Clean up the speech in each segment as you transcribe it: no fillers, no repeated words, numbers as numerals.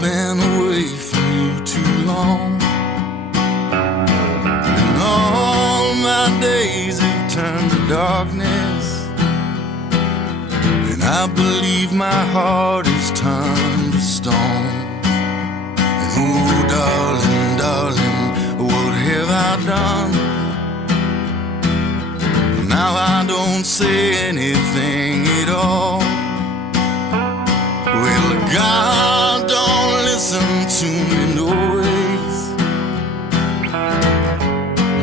been away from you too long, and all my days have turned to darkness, and I believe my heart is turned to stone. And oh, darling, darling, what have I done? Now I don't say anything at all. Well, God don't listen to me no ways.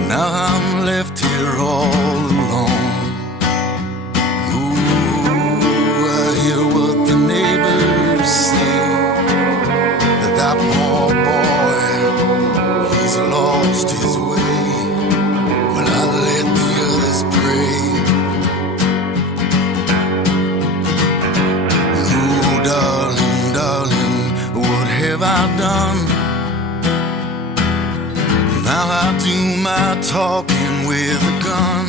Now I'm left here all alone. Ooh, I hear what the neighbors say, that poor boy, he's lost his way. Well, I let the others pray. Ooh, darling, darling, what have I done? Now I do my talking with a gun,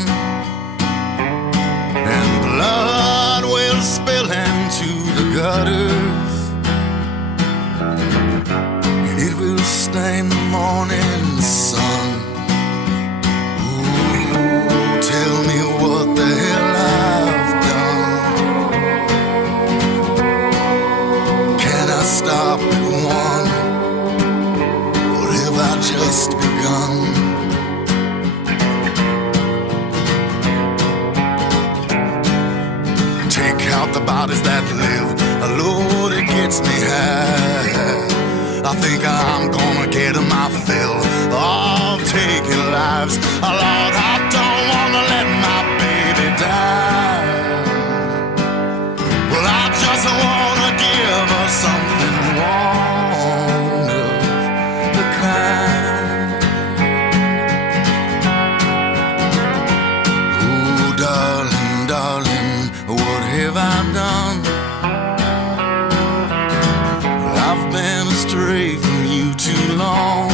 and blood will spill into the gutters, and it will stain the morning sun. Ooh, tell me what the hell I've done. Can I stop at one, or have I just begun? Take out the bodies that live, Lord, it gets me high. I think I'm gonna get my fill of taking lives. Lord, I don't wanna let my baby die. Well, I just wanna give her something warm of the kind. Oh, darling, darling, what have I done? I've been astray from you too long,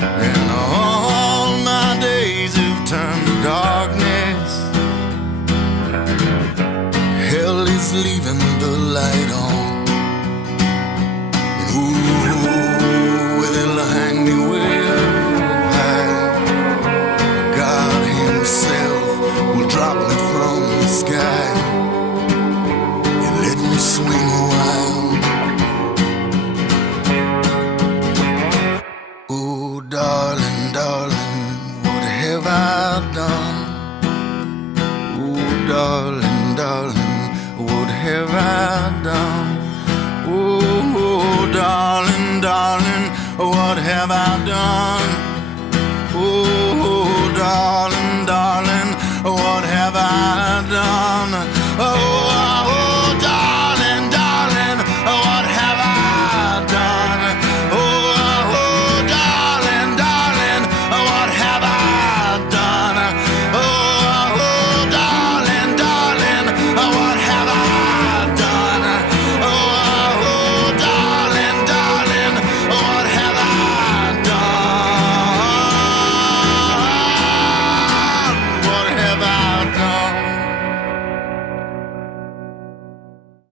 and all my days have turned to darkness. Hell is leaving the light on, and ooh, it'll hang me way up high. God himself will drop me from the sky and let me swing a while. Oh, darling, darling, what have I done? Oh, darling, darling, what have I done? Oh, darling, darling, what have I done?